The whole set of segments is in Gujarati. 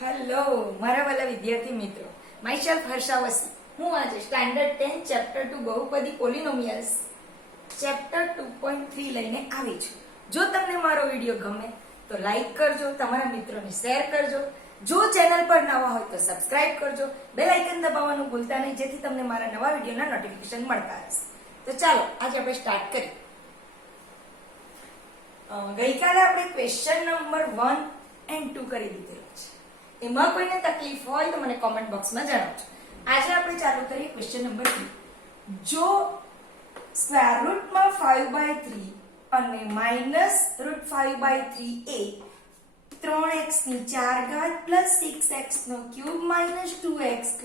હેલો મારા વાલા વિદ્યાર્થી મિત્રો, માયસેલ્ફ હર્ષા વસી. હું આજે સ્ટાન્ડર્ડ 10 ચેપ્ટર 2 બહુપદી પોલિનોમિયલ્સ ચેપ્ટર 2.3 લઈને આવી છું. જો તમને મારો વિડિયો ગમે તો લાઈક કરજો, તમારા મિત્રોને શેર કરજો. જો ચેનલ પર નવા હોય તો સબસ્ક્રાઇબ કરજો, બેલ આઇકન દબાવવાનું ભૂલતા નહીં, જેથી તમને મારા નવા વિડિયોના નોટિફિકેશન મળતા રહેશે. તો ચાલો આજે આપણે સ્ટાર્ટ કરીએ. ગઈકાલે આપણે ક્વેશ્ચન નંબર 1 and 2 કરી દીધેલો છે. એમાં કોઈને તકલીફ હોય તો મને કોમેન્ટ બોક્સમાં જણાવજો. આજે આપણે ચાલુ કરીએ ક્વેશ્ચન નંબર 2. જો સ્ક્વેર રૂટમાં 5/3 અને -√5/3 એ 3x⁴ plus 6x³ 2x²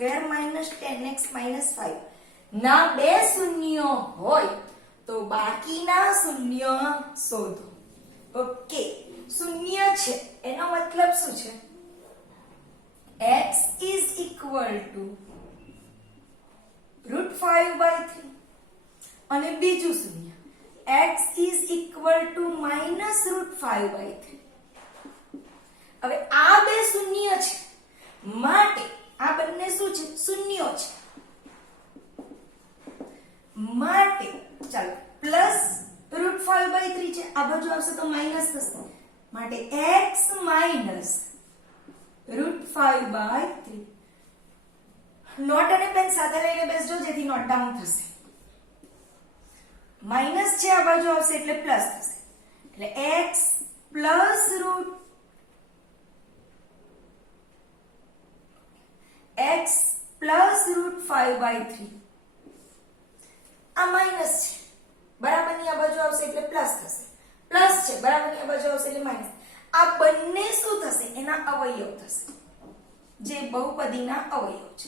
10x - 5 ના બે શૂન્ય હોય તો બાકીના શૂન્ય શોધો. ઓકે, શૂન્ય છે એનો મતલબ શું છે? x is equal to √5/3 અને બીજું શૂન્ય x is equal to -√5/3. હવે આ બે શૂન્ય છે માટે આ બંને શું છે? શૂન્ય છે. માટે ચાલો પ્લસ √5/3 છે, આ બાજુ આવશે તો માઈનસ થશે, માટે x માઈનસ √5/3. નોટ અને પેન સાથે લઈને બેસજો જેથી નોટ ડાઉન થશે. માઈનસ છે, આ બાજુ આવશે એટલે પ્લસ થશે, એટલે x પ્લસ √5/3. આ માઈનસ છે, બરાબરની આ બાજુ આવશે એટલે પ્લસ થશે. પ્લસ છે, બરાબરની આ બાજુ આવશે એટલે માઈનસ. આ બંને શું થશે? એના અવયવ થશે, જે બહુપદીના અવયવ છે.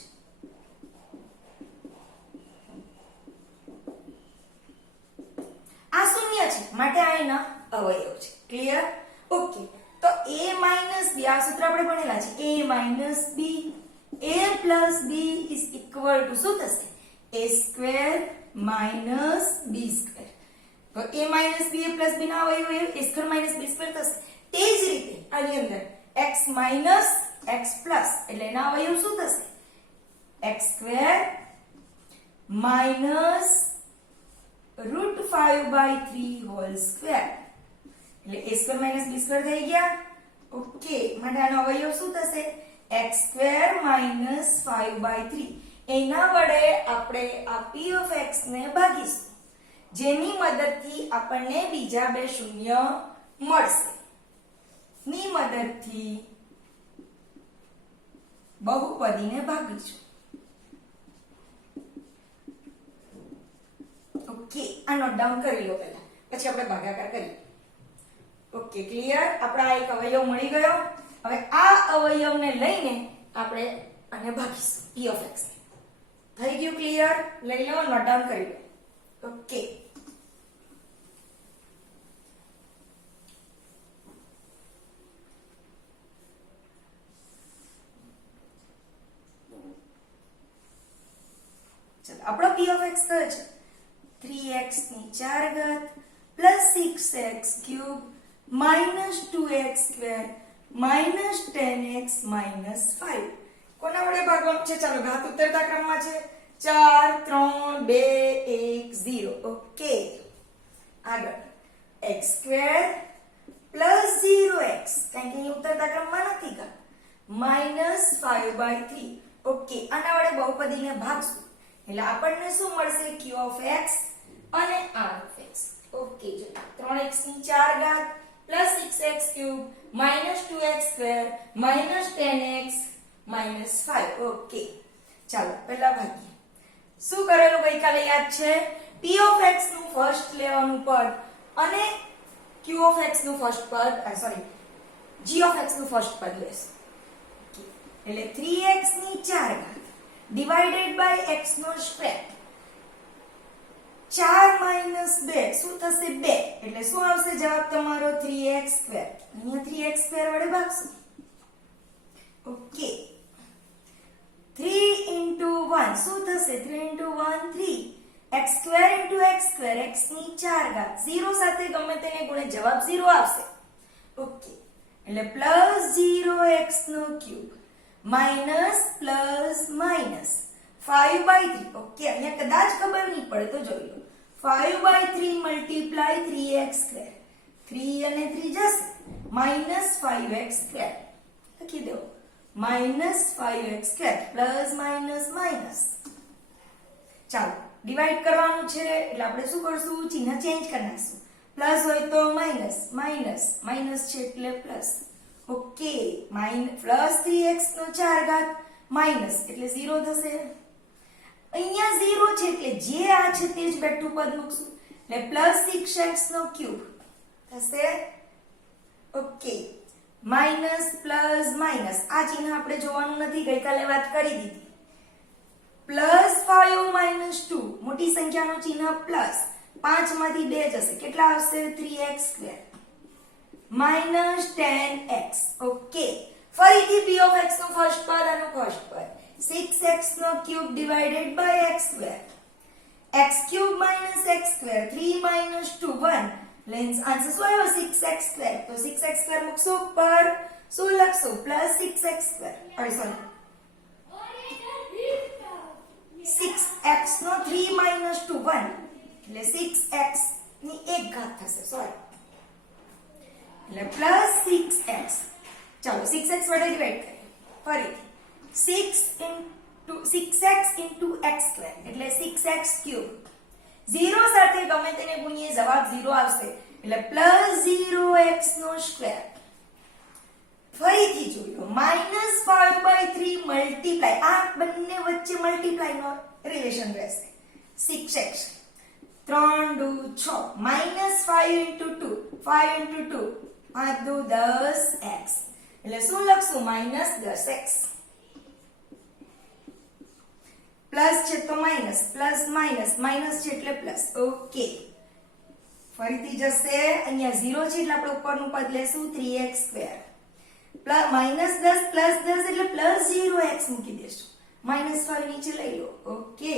આ શૂન્ય છે માટે આ એના અવયવ છે. ક્લિયર? ઓકે, તો a - b આ સૂત્ર આપણે ભણેલા છે. a - b a + b is equal to શું થશે? a² - b². તો a - b a + b ના અવયવ a² - b² થશે. તે જ રીતે આની અંદર x - x પ્લસ એટલે એના અવયવ શું થશે? x² - √5/3 હોલ સ્ક્વેર એટલે a² - b² થઈ ગયા. ઓકે, માટે આનો અવયવ શું થશે? x² - 5/3. એના વડે આપણે આ p of x ને ભાગીશું, જેની મદદથી આપણને બીજા બે શૂન્ય મળશે. ની મદદથી બહુપદીને ભાગીશું. ઓકે, આ નોટ ડાઉન કરી લો પહેલા, પછી આપણે ભાગાકાર કરીએ. Okay, clear? આપણા એક અવયવ મળી ગયો. હવે આ અવયવને લઈને આપણે આને ભાગીશું p of x. થઈ ગયું? ક્લિયર? લઈ લો, નોટ ડાઉન કરી લો. ઓકે, આપણો p of x કયો છે? 3x⁴ plus 6x³ -2x² -10x - 5. કોના વડે ભાગવાનું છે? ચાલો ઘાત ઉતરતા ક્રમમાં છે. 4 3 2 1 0. ઓકે, આગળ x² પ્લસ 0x, કારણ કે ઉતરતા ક્રમમાં નથી ઘાત, -5/3. ઓકે, આના વડે બહુપદીને ભાગશું એટલે આપણને શું મળશે? q of x અને r of x. ઓકે, જો 3x⁴ plus 6x³ -2x² -10x - 5. Okay, ચાલો પહેલા ભાગીએ. શું કરેલું ગઈકાલે યાદ છે? p of x નું ફર્સ્ટ લેવાનું પદ અને q of x નું ફર્સ્ટ પદ, સોરી g of x નું ફર્સ્ટ પદ લેશું. એટલે 3x⁴ divided by x નો સ્ક્વેર. 4 - 2 શું થશે? 2. એટલે શું આવશે જવાબ તમારો? 3x². અહીંયા 3x² વડે ભાગશું. ઓકે, 3 × 1 શું થશે? 3 × 1 3. x² × x², x⁴. 0 સાથે ગમે તેને ગુણે જવાબ 0 આવશે. ઓકે, એટલે +0x³ minus plus minus 5/3. Okay, અહીંયા કદાચ ખબર નહીં પડે તો જોઈ લો. 5/3 મલ્ટીપ્લાય 3x². 3 અને 3 જશે, માઇનસ 5x². લખી દો minus 5x² plus minus minus. ચાલો ડિવાઈડ કરવાનું છે એટલે આપણે શું કરશું, ચિહ્ન ચેન્જ કરી નાખશું. પ્લસ હોય તો માઇનસ, માઇનસ માઇનસ છે એટલે પ્લસ. ઓકે, પ્લસ 3x નો 4 ઘાત માઇનસ એટલે 0 થશે. અહીંયા 0 છે એટલે જે આ છે તે જ બેઠું પદ મૂકશું એટલે પ્લસ 6x નો ક્યુબ થશે. ઓકે, માઇનસ પ્લસ માઇનસ, આ ચિહ્ન આપણે જોવાનું નથી, ગઈકાલે વાત કરી દીધી. પ્લસ 5 માઇનસ 2, મોટી સંખ્યાનું ચિહ્ન પ્લસ, 5 માંથી 2 જશે, કેટલા આવશે 3x² માઇનસ 10x. ઓકે, ફરીથી p of x નું ફર્સ્ટ પદ અને ફર્સ્ટ પદ 6x નો cube divided by x². x³ minus x², 3 minus 2 1, લેન્સ આન્સર શું આવ્યો 6x². તો 6x² મૂકશો ઉપર, શું લખશો પ્લસ 6x². સોરી 6x નો 3 માઇનસ 2 1 એટલે 6x ની 1 ઘાત થશે. સોરી એટલે પ્લસ 6x. ચાલો 6x વડે ડિવાઈડ કરીએ ફરીથી. 6x into x² એટલે 6x³. 0 સાથે ગમે તેને ગુણીએ જવાબ 0 આવશે એટલે પ્લસ 0x નો સ્ક્વેર. ફરીથી જોઈ લો -5/3 મલ્ટીપ્લાય, આ બંને વચ્ચે મલ્ટીપ્લાય નો રિલેશન રહેશે. 6x 3 2 6 -5 into 2, 5 into 2 5 2 10x એટલે શું લખશું -10x. પ્લસ છે તો માઇનસ, પ્લસ માઇનસ, માઇનસ છે એટલે પ્લસ. ઓકે, ફરીથી જશે, અહીંયા 0 છે એટલે આપણે ઉપરનું પદ લેશું 3x². -10 પ્લસ 10 એટલે પ્લસ 0x મૂકી દેશું, -5 નીચે લઈ લો. ઓકે,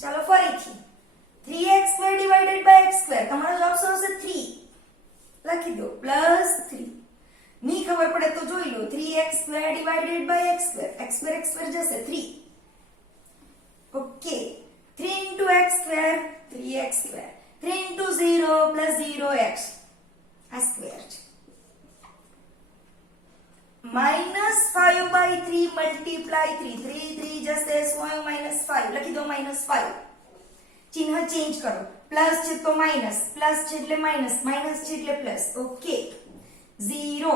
ચાલો ફરીથી 3x² ડિવાઇડેડ બાય x², તમારો જવાબ શું આવશે 3. લખી દો +3. ની ખબર પડે તો જોઈ લો 3x² divided by x², x² જશે 3. Okay, 3 into x², 3x², 3 into 0 plus 0x, આ સ્ક્વેર છે. -5/3 મલ્ટીપ્લાય 3, 3 3 જશે, શું આવ્યું -5. લખી દો -5. ચિહ્ન ચેન્જ કરો, પ્લસ છે તો માઇનસ, પ્લસ છે એટલે માઇનસ, માઇનસ છે એટલે પ્લસ. ઓકે, 0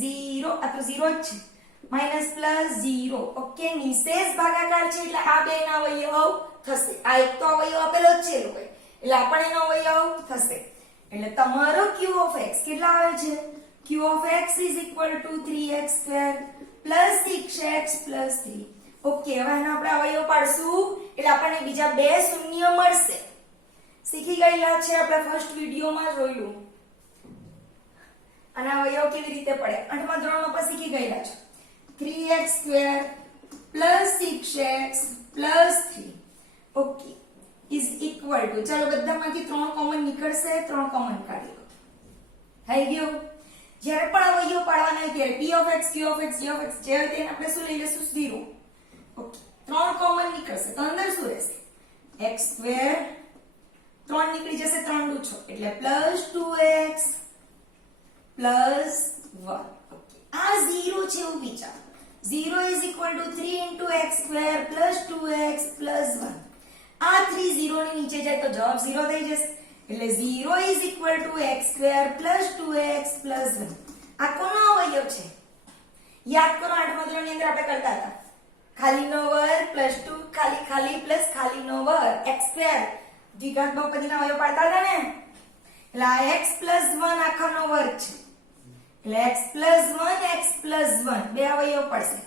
0, આ તો 0 જ છે, માઇનસ પ્લસ 0. ઓકે, નિશેષ ભાગાકાર છે એટલે આ બે ના અવયવ થશે. આ એક તો અવયવ આપેલો જ છે લોકો એટલે આપણે એનો અવયવ થશે. એટલે તમારો q of x કેટલા આવે છે, q of x is equal to 3x² plus 6x plus 3. Okay, હવે આનો આપણે અવયવ પાડશું એટલે આપણને બીજા બે શૂન્ય મળશે. શીખી ગયેલા છે, આપણે ફર્સ્ટ વિડિયોમાં જોયું અને અવયવ કેવી રીતે પડે. 8મા ધોરણમાં પણ શીખી ગયેલા છે. 3x² plus 6x plus 3. Okay, is equal to, ચાલો બધામાંથી 3 કોમન નીકળશે, 3 કોમન કાઢી લો. થઈ ગયું. જ્યારે પણ અવયવ પાડવાના હોય ત્યારે p of x, q of x, g of x જે હોય તેને આપણે શું લઈ લેશું 0. ઓકે, 3 કોમન નીકળશે તો અંદર શું રહેશે x², 3 નીકળી જશે, 3 2 6 એટલે +2x +1. ઓકે, આ 0 છે એવું વિચારો. 0 is equal to 3 into x² plus 2x plus 1. આ 3 0 ની નીચે જાય તો જવાબ 0 થઈ જશે એટલે 0 is equal to x² plus 2x plus 1. આ કોનો અવયવ છે યાદ કરો, 8મા ધોરણની અંદર આપણે કરતા હતા ખાલીનો વર્ગ plus 2 ખાલી ખાલી plus ખાલીનો વર્ગ x² દ્વિઘાત બહુપદીના અવયવ પાડતા હતા ને, એટલે આ x plus 1 આખાનો વર્ગ છે એટલે x plus 1 x plus 1 બે અવયવ પડશે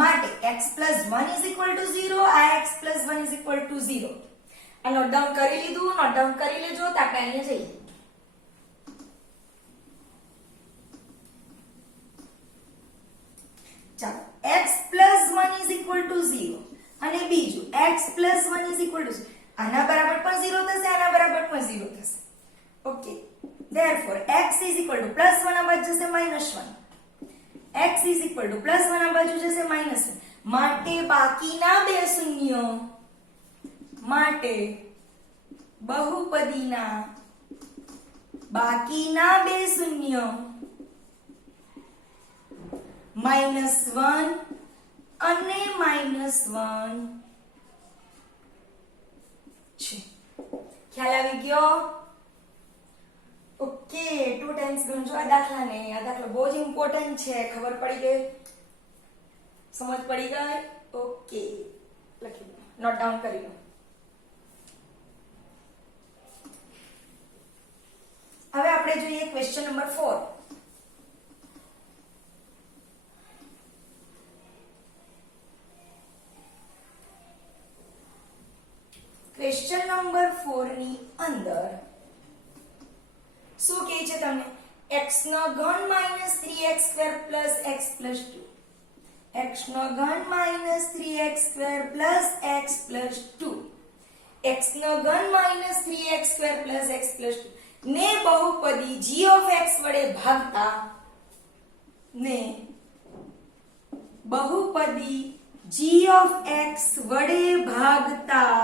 માટે x plus 1 is equal to 0, આ x plus 1 is equal to 0. આ નોટ ડાઉન કરી લીધું, નોટ ડાઉન કરી લેજો તો આપણે અહીંયા જઈએ. ચાલો x plus 1 is equal to 0 અને બીજું x plus 1 is equal to 0. આના બરાબર પણ 0 થશે, આના બરાબર પણ 0 થશે. Okay, therefore x is equal to +1 આ બાદ જશે -1, x is equal to +1 આ બાજુ જશે -1 માટે બાકીના બે શૂન્યો માટે બહુપદીના બાકીના બે શૂન્યો -1 અને -1 છે. ખ્યાલ આવી ગયો? ઓકે 2 ટાઈમ્સ ગણજો આ દાખલાને. આ દાખલો બહુ જ ઇમ્પોર્ટન્ટ છે. ખબર પડી ગઈ? સમજ પડી ગઈ? ઓકે લખી દો, નોટ ડાઉન કરી લો. હવે આપણે જોઈએ ક્વેશ્ચન નંબર 4. ક્વેશ્ચન નંબર 4 ની અંદર શું કહે છે તમને? x નો ઘન -3x² x 2 x નો ઘન -3x² x 2 x નો ઘન -3x² x 2 ને બહુપદી g of x વડે ભાગતા ને બહુપદી g of x વડે ભાગતા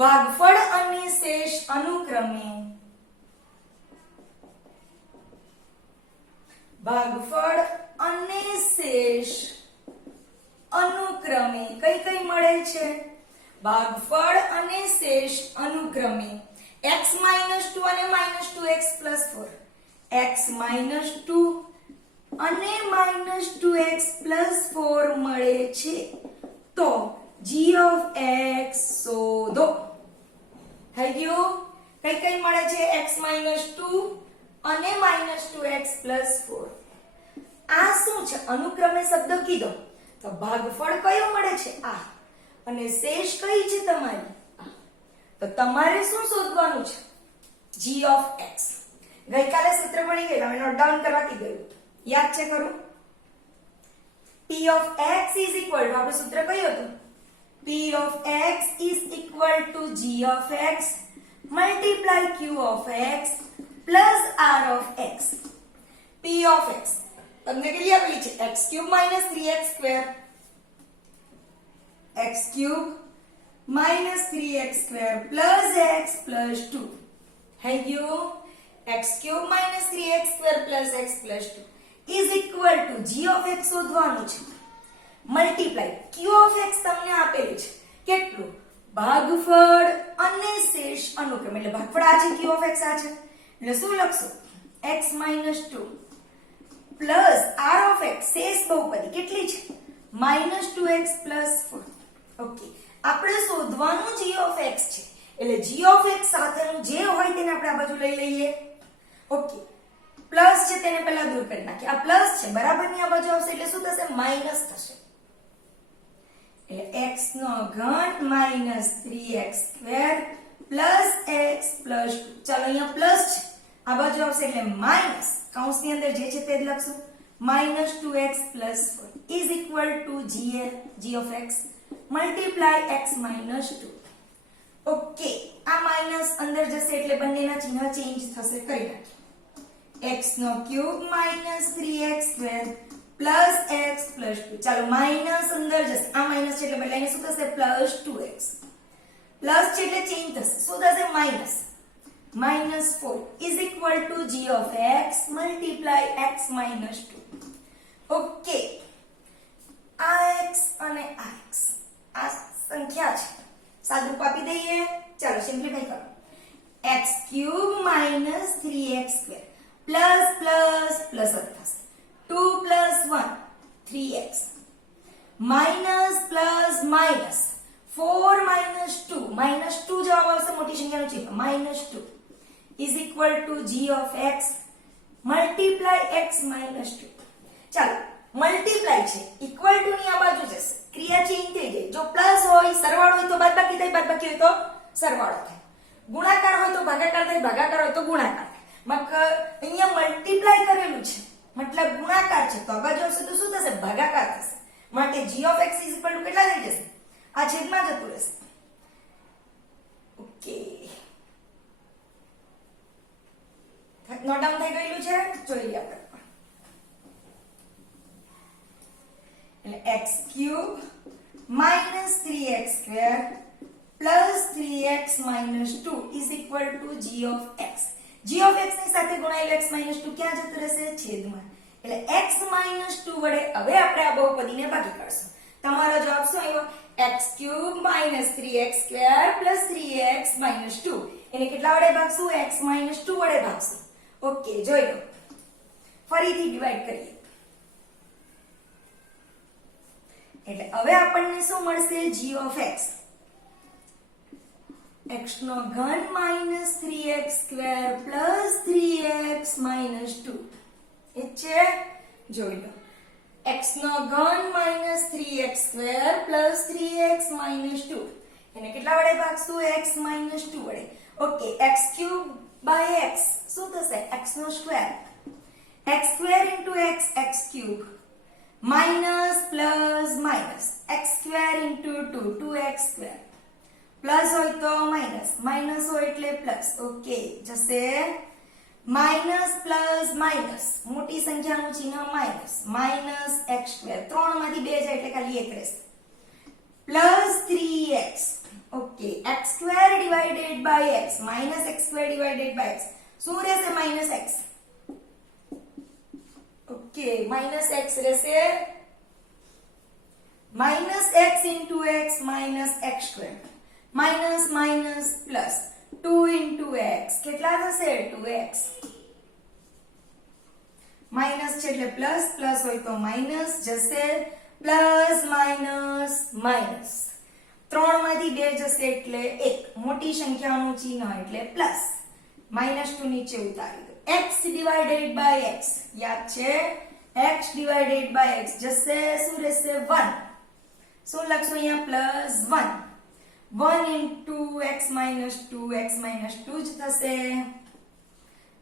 ભાગફળ અને શેષ અનુક્રમે ભાગફળ અને શેષ અનુક્રમે કઈ મળે છે? ભાગફળ અને શેષ અનુક્રમે x -2 અને -2x + 4 x -2 અને -2x + 4 મળે છે તો g of x શોધો. થઈ ગયું? કઈ મળે છે? x -2 અને -2x + 4. આ શું છે? અનુક્રમે શબ્દ કીધો તો ભાગફળ કયો મળે છે? આ. અને શેષ કઈ છે તમારી? આ. તો તમારે શું શોધવાનું છે? g of x. ગઈકાલે સૂત્ર મળી ગયેલું, હવે નોટ ડાઉન કરવા કીધું. યાદ છે ખરું? p of x is equal to આપણે સૂત્ર કયું હતું? p of x is equal to g of x multiply q of x plus r of x. p of x તમને કેટલી આપેલી છે? x³ - 3x² x³ - 3x² plus x plus 2. થઈ ગયું? x³ - 3x² plus x plus 2 is equal to g of x શોધવાનું છે. મલ્ટીપ્લાય q of x તમને આપેલું છે. કેટલું? ભાગફળ અને શેષ અનુક્રમ. એટલે ભાગફળ આ છે, q of x આ છે. એટલે શું લખશું? x -2 plus r of x શેષ બહુપદી કેટલી છે? -2x + 4. ઓકે આપણે શોધવાનું g of x છે. એટલે g of x સાથેનું જે હોય તેને આપણે આ બાજુ લઈ લઈએ. ઓકે પ્લસ છે તેને પહેલા દૂર કરી નાખીએ. આ પ્લસ છે બરાબરની આ બાજુ આવશે એટલે શું થશે? માઈનસ થશે. એટલે x નો ઘન -3x² + x + 2. ચાલો અહીંયા પ્લસ છે, આ બાજુ આવશે એટલે માઈનસ. કૌંસની અંદર જે છે તે જ લખશું. -2x + 4 is equal to g of x multiply x -2. Okay આ માઈનસ અંદર જશે એટલે બંનેના ચિહ્ન ચેન્જ થશે. કરી નાખીએ. x નો cube -3x² plus x plus 2. ચાલો માઈનસ અંદર જશે. આ માઈનસ છે એટલે બદલાઈને શું થશે? +2x. પ્લસ છે એટલે ચેન્જ થશે. શું થશે? Minus. -4 is equal to g of x multiply x minus 2. Okay આ x અને આ x આ સંખ્યા છે. સાદુરૂપ આપી દઈએ. ચાલો સિમ્પ્લિફાઈ કરો. x³ - 3x² plus plus plus થશે. 2 + 1 3x માઈનસ પ્લસ માઈનસ 4 - 2 -2 જવાબ આવશે. મોટી સંખ્યાનું ચિહ્ન -2 is equal to g of x multiply x minus 2. ચાલો મલ્ટીપ્લાય છે, ઇક્વલ ટુ ની આ બાજુ જશે, ક્રિયા ચેન્જ થઈ જાય. જો પ્લસ હોય સરવાળો હોય તો બાદબાકી થાય, બાદબાકી હોય તો સરવાળો થાય, ગુણાકાર હોય તો ભાગાકાર થાય, ભાગાકાર હોય તો ગુણાકાર થાય. મતલબ અહીંયા મલ્ટીપ્લાય કરેલું છે મતલબ ગુણાકાર છે તો આ બાજુ આવશે તો શું થશે? ભાગાકાર થશે. માટે g of x is equal to કેટલા થઈ જશે? આ છેદમાં જતું રહેશે. ઓકે નોટ ડાઉન થઈ ગયેલું કર્યું છે જોઈ લઈએ આપણે એટલે x³ minus 3x square plus 3x minus 2 is equal to g of x. g of x ની સાથે ગુણાયેલું x minus 2 ક્યાં જતું રહેશે છેદમાં એટલે x minus 2 વડે હવે આપણે આ બહુપદીને ભાગી કાઢશું તમારો જવાબ શું આવ્યો x³ minus 3x square plus 3x minus 2 એને કેટલા વડે ભાગશું x minus 2 વડે ભાગશું ઓકે જોઈ લો ફરીથી ડિવાઈડ કરીએ એટલે હવે આપણને શું મળશે g of x x નો ઘન minus 3x square plus 3x minus 2 એ છે જોઈ લો x નો ઘન minus 3x square plus 3x minus 2 એને કેટલા વડે ભાગશું x minus 2 વડે ઓકે x³ by x શું થશે x નો square x square into x x³ minus plus minus x square into 2 2x square plus હોય તો minus હોય એટલે plus ઓકે જશે minus plus minus મોટી સંખ્યાનું ચિહ્ન minus x square 3 માંથી 2 જાય એટલે ખાલી 1 રહેશે plus 3x okay x square divided by x minus x square divided by x શું રહેશે minus x okay minus x રહેશે minus x into x minus x square minus minus plus 2 into x કેટલા થશે 2x minus છે એટલે plus plus હોય તો minus જશે plus minus minus 3 માંથી 2 જશે એટલે 1 મોટી સંખ્યાનું ચિહ્ન એટલે plus -2 નીચે ઉતારી દો x divided by x યાદ છે x divided by x જશે શું રહેશે 1 શું લખશું અહીંયા +1 1 into x minus 2 જ થશે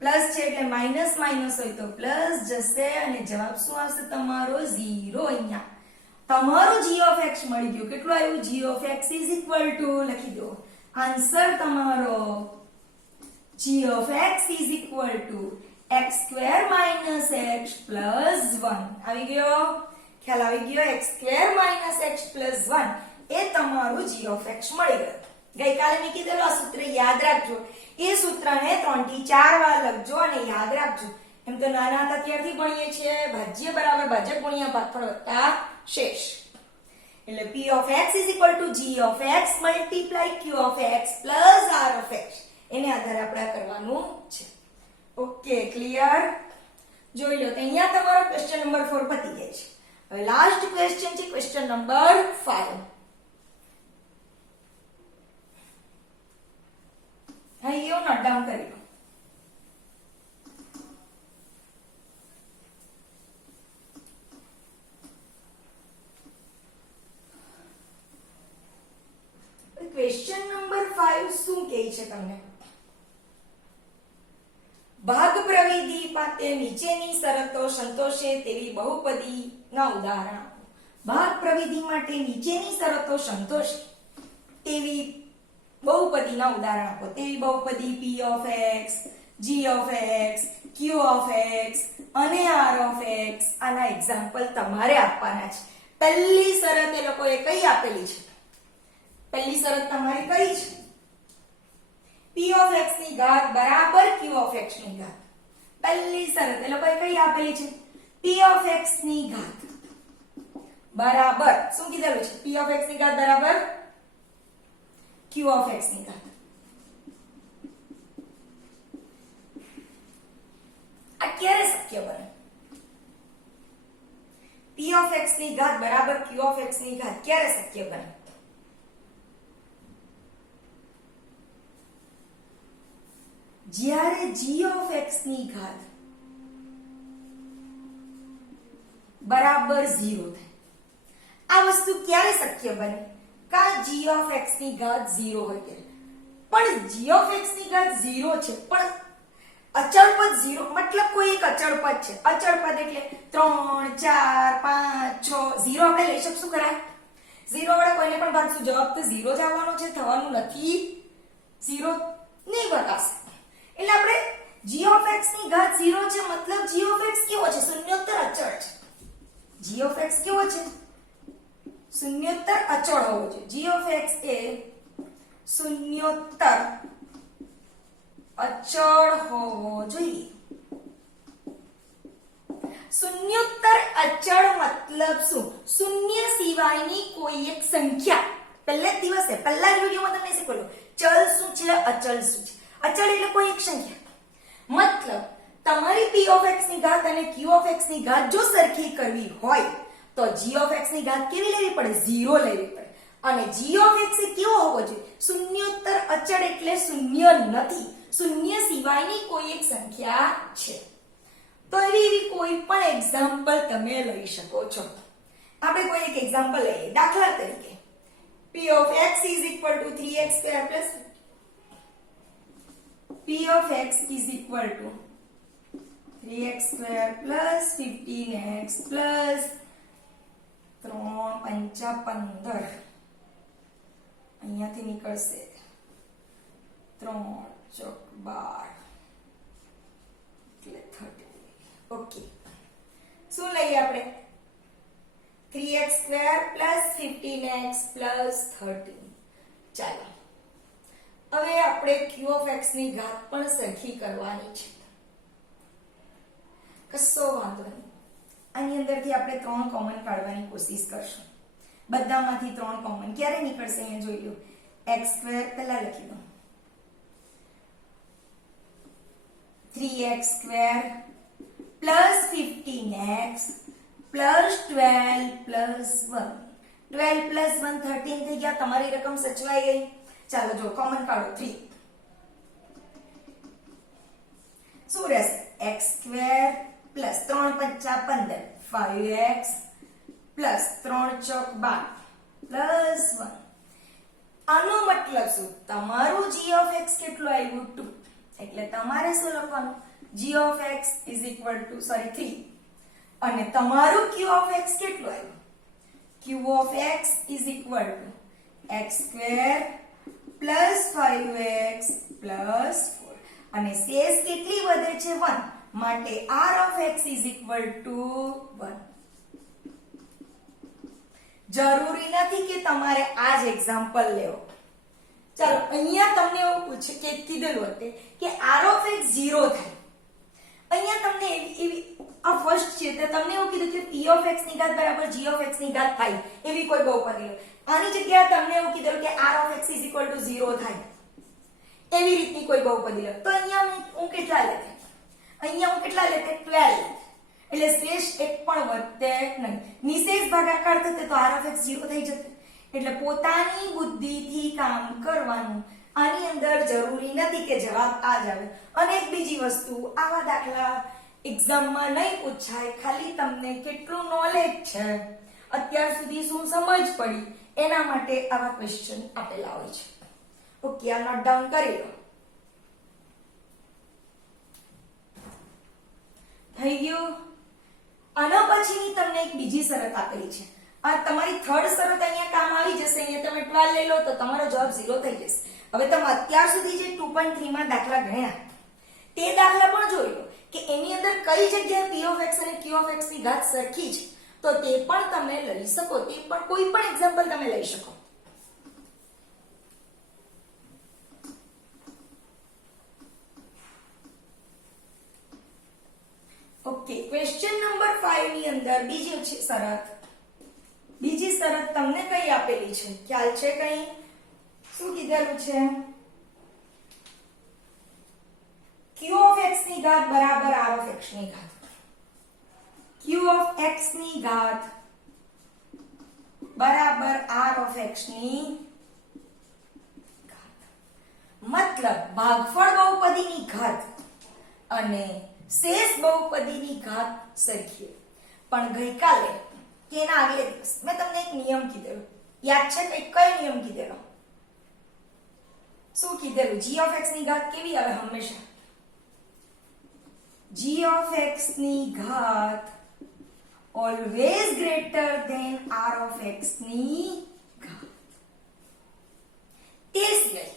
પ્લસ છે એટલે માઇનસ હોય તો પ્લસ જશે અને જવાબ શું આવશે તમારો 0 અહીંયા તમારું g of x મળી ગયું કેટલું આવ્યું g of x is equal to લખી દો આન્સર તમારો g of x is equal to x square minus x plus 1 આવી ગયો ખ્યાલ આવી ગયો x square minus x plus 1 એ તમારું g of x મળી ગયું ગઈકાલે મેં કીધેલું આ સૂત્ર યાદ રાખજો એ સૂત્રને 3 થી 4 વાર લખજો અને યાદ રાખજો એમ તો નાના હતા ત્યારથી ભણીએ છીએ ભાજ્ય બરાબર ભાજક ગુણ્યા ભાગફળ વત્તા શેષ એટલે p of x is equal to g of x multiply q of x plus r of x એને આધારે આપણે કરવાનું છે ઓકે ક્લિયર જોઈ લો તો અહીંયા તમારો ક્વેશ્ચન નંબર 4 પતી ગયો છે હવે લાસ્ટ ક્વેશ્ચન છે ક્વેશ્ચન નંબર 5 અહીં નોટ ડાઉન કરી લો ક્વેશ્ચન નંબર 5 શું કહે છે તમને ભાગ પ્રવિધિ પાતે નીચેની શરતો સંતોષે તેવી બહુપદીના ઉદાહરણ આપો ભાગ પ્રવિધિ માટે નીચેની શરતો સંતોષે તેવી બહુપદીના ઉદાહરણ આપો તેવી બહુપદી p of x g of x q of x અને r of x આના એક્ઝામ્પલ તમારે આપવાના છે પહેલી શરત એ લોકોએ કઈ આપેલી છે પહેલી શરત તમારી કઈ છે p of x ની ઘાત બરાબર q of x ની ઘાત પહેલી શરત એ લોકોએ કઈ આપેલી છે p of x ની ઘાત બરાબર શું કીધેલું છે p of x ની ઘાત બરાબર q of x ની ઘાત આ ક્યારે શક્ય બને p of x ની ઘાત બરાબર q of x ની ઘાત ક્યારે શક્ય બને જ્યારે g of x ની ઘાત બરાબર 0 થાય આ વસ્તુ ક્યારે શક્ય બને કા g of x ની ઘાત 0 હોય ત્યારે પણ g of x ની ઘાત 0 છે પણ અચળ પદ 0 મતલબ કોઈ એક અચળ પદ છે અચળ પદ એટલે 3 4 5 6 0 આપણે લઈ શકશું ખરા 0 વડે કોઈને પણ ભાગશું જવાબ તો 0 જ આવવાનો છે થવાનું નથી 0 નહીં બતાશે એટલે આપણે g of x ની ઘાત 0 છે મતલબ g of x કેવો છે? શૂન્યોત્તર અચળ છે. g of x કેવો છે? શૂન્યોત્તર અચળ હોવો જોઈએ. g of x એ શૂન્યોત્તર અચળ હોવો જોઈએ. શૂન્યોત્તર અચળ મતલબ શું? શૂન્ય સિવાયની કોઈ એક સંખ્યા. પહેલા જ દિવસે પહેલા જ વિડિયોમાં તમને શીખવાડ્યું ચલ શું છે, અચળ શું છે. અચળ એટલે કોઈ એક સંખ્યા. મતલબ તમારી p of x ની ઘાત અને q of x ની ઘાત જો સરખી કરવી હોય તો g of x ની ઘાત કેવી લેવી પડે? 0 લેવી પડે. અને g of x એ કેવો હોવો જોઈએ? શૂન્યોત્તર અચળ એટલે શૂન્ય નથી, શૂન્ય સિવાયની કોઈ એક સંખ્યા છે. તો એવી કોઈ પણ એક્ઝામ્પલ તમે લઈ શકો છો. આપણે કોઈ એક એક્ઝામ્પલ લઈએ. દાખલા તરીકે p of x is equal to 3x square plus p of x is equal to 3x square plus 15x plus 3 પંચા 15. અહીંયાથી નીકળશે 3 ચોક 12 એટલે 30. ઓકે, શું લઈએ આપણે? 3x square plus 15x plus 13. ચાલો હવે આપણે q of x ની ઘાત પણ સરખી કરવાની છે. કશો વાંધો નહીં. આની અંદરથી આપણે 3 કોમન કાઢવાની કોશિશ કરશું. બધામાંથી 3 કોમન ક્યારે નીકળશે અહીંયા જોઈ લો. x square પહેલા લખી દો. 3x square plus 15x plus 12 plus 1. 12 plus 1 13 થઈ ગયા. તમારી રકમ સચવાઈ ગઈ. ચાલો જો કોમન કાઢો 3. શું રહેશે? x square plus 3 પંચા 15 5x plus 3 ચોક 12 plus 1. આનો મતલબ શું? તમારું g of x કેટલું આવ્યું? 2. એટલે તમારે શું લખવાનું? g of x is equal to 3. અને તમારું q of x કેટલું આવ્યું? q of x is equal to x square plus 5x plus 4. અને શેષ કેટલી વધે છે? 1. માટે r of x is equal to 1. જરૂરી નથી કે તમારે આ જ એક્ઝામ્પલ લેવો. ચાલો અહીંયા તમને એવું પૂછે કે કીધેલું હતું કે r of x 0 થાય. અહીંયા તમને એવી આ ફર્સ્ટ છે તો તમને એવું કીધું કે p of x ની ઘાત બરાબર g of x ની ઘાત થાય એવી કોઈ બહુપદી. આની જગ્યાએ તમને એવું કીધેલું કે r of x is equal to 0 થાય એવી રીતની કોઈ બહુપદી લો. તો અહીંયા હું કેટલા લેતે? અહીંયા હું કેટલા લેતે? 12. એટલે શેષ એક પણ વધે નહીં. નિશેષ ભાગાકાર થતે તો r of x 0 થઈ જશે. એટલે પોતાની બુદ્ધિથી કામ કરવાનું. આની અંદર જરૂરી નથી કે જવાબ આ જ આવે. અને એક બીજી વસ્તુ, આવા દાખલા એક્ઝામમાં નહીં પૂછાય, ખાલી તમને કેટલું નોલેજ છે, અત્યાર સુધી શું સમજ પડી, એના માટે આવા ક્વેશ્ચન આપેલા હોય છે. ઓકે, આ નોટ ડાઉન કરી લો. થઈ ગયું. આના પછીની તમને એક બીજી શરત આપેલી છે. આ તમારી થર્ડ શરત અહીંયા કામ આવી જશે. અહીંયા તમે 12 લઈ લો તો તમારો જવાબ 0 થઈ જશે. હવે તમે અત્યાર સુધી જે 2.3 માં દાખલા ગણ્યા તે દાખલા પણ જોઈ લો કે એની અંદર કઈ જગ્યાએ p of x અને q of x ની ઘાત સરખી છે. તો તે પણ તમે લઈ શકો. તે પણ કોઈ પણ એક્ઝામ્પલ તમે લઈ શકો. ઓકે, ક્વેશ્ચન નંબર 5 ની અંદર બીજી છે શરત. બીજી શરત તમને કઈ આપેલી છે? ખ્યાલ છે કઈ? શું કીધેલું છે? q of x ની ઘાત બરાબર r of x ની ઘાત. q of x ની ઘાત બરાબર r of x ની ઘાત. મતલબ ભાગફળ બહુપદીની ઘાત અને શેષ બહુપદીની ઘાત સરખી. પણ ગઈકાલે કે એના આગલે દિવસ મેં તમને એક નિયમ કીધેલો. યાદ છે કઈ નિયમ કીધેલો? શું કીધેલું? g of x ની ઘાત કેવી આવે? હંમેશા g of x ની ઘાત always greater than r of x ની ઘાત. તે સિવાય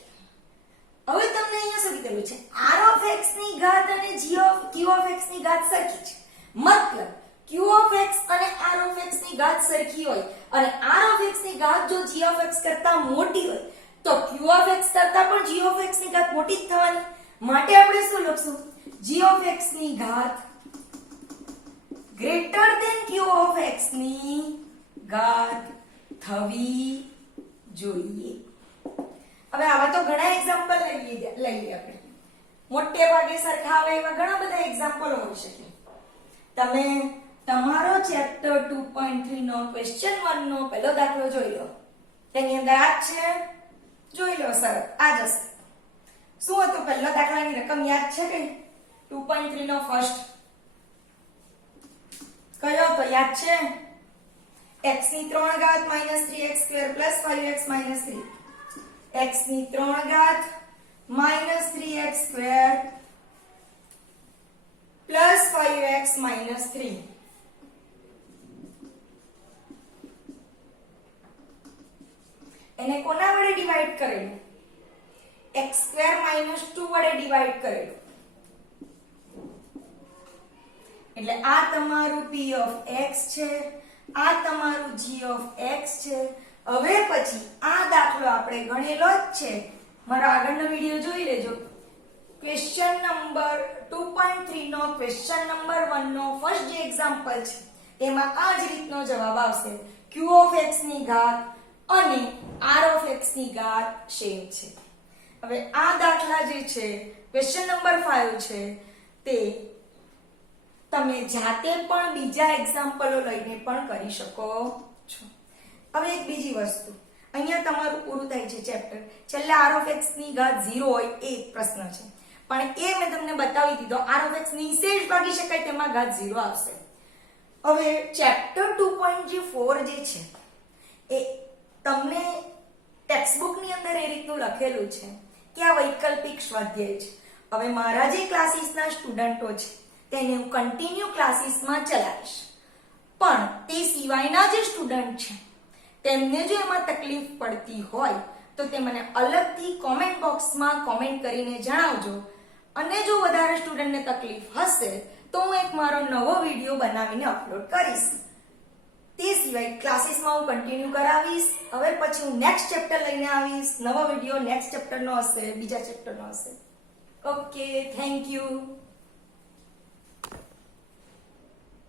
હવે તમને અહીંયા શું કીધેલું છે r of x ની ઘાત અને q of x ની ઘાત સરખી છે મતલબ q of x અને r of x ની ઘાત સરખી હોય અને r of x ની ઘાત જો g of x કરતા મોટી હોય તો q of x કરતા પણ g of x ની ઘાત મોટી જ થવાની માટે આપણે શું લખશું g of x ની ઘાત greater than q of x ની ઘાત થવી જોઈએ હવે આવા તો ઘણા એક્ઝામ્પલ લઈએ આપણે મોટે ભાગે સરખા આવે એવા ઘણા બધા એક્ઝામ્પલ હોઈ શકે તમે તમારો ચેપ્ટર 2.3 નો ક્વેશ્ચન 1 નો પહેલો દાખલો જોઈ લો તેની અંદર આ છે જોઈ લો સર આ જ હશે શું હતું પહેલો દાખલાની રકમ યાદ છે કે 2.3 નો ફર્સ્ટ કયો તો યાદ છે x ની 3 ઘાત -3x² + 5x - 3 x ની 3 ઘાત -3x² + 5x - 3 એને કોના વડે ડિવાઈડ કરેલું x² - 2 વડે ડિવાઈડ કરેલું એટલે આ તમારું p of x છે આ તમારું g of x છે હવે પછી આ દાખલો આપણે ગણેલો જ છે મારો આગળનો વિડિયો જોઈ લેજો ક્વેશ્ચન નંબર 2.3 નો ક્વેશ્ચન નંબર 1 નો ફર્સ્ટ જે એક્ઝામ્પલ છે એમાં આ જ રીતનો જવાબ આવશે q of x ની ઘાત અને r of x ની ઘાત સેમ છે હવે આ દાખલા જે છે ક્વેશ્ચન નંબર 5 છે તે તમે જાતે પણ બીજા એક્ઝામ્પલો લઈને પણ કરી શકો છો હવે એક બીજી વસ્તુ અહીંયા તમારું પૂરું થાય છે ચેપ્ટર છેલ્લે r of x ની ઘાત 0 હોય એ એક પ્રશ્ન છે પણ એ મેં તમને બતાવી દીધો r of x ની સેજ ભાગી શકાય તેમાં ઘાત 0 આવશે હવે ચેપ્ટર 2.4 જે છે એ તમને ટેક્સ્ટબુક ની અંદર એ રીતનું લખેલું છે કે આ વૈકલ્પિક સ્વાધ્યાય છે હવે મારા જે ક્લાસીસના સ્ટુડન્ટો છે તેને હું કન્ટિન્યુ ક્લાસીસમાં ચલાવીશ પણ તે સિવાયના જે સ્ટુડન્ટ છે તેમને જો એમાં તકલીફ પડતી હોય તો તે મને અલગથી કોમેન્ટ બોક્સમાં કોમેન્ટ કરીને જણાવજો અને જો વધારે સ્ટુડન્ટને તકલીફ હશે તો હું એક મારો નવો વિડિયો બનાવીને અપલોડ કરીશ તે સિવાય ક્લાસીસમાં હું કન્ટિન્યુ કરાવીશ હવે પછી હું નેક્સ્ટ ચેપ્ટર લઈને આવીશ નવો વિડિયો નેક્સ્ટ ચેપ્ટરનો હશે બીજા ચેપ્ટરનો હશે ઓકે થેન્ક યુ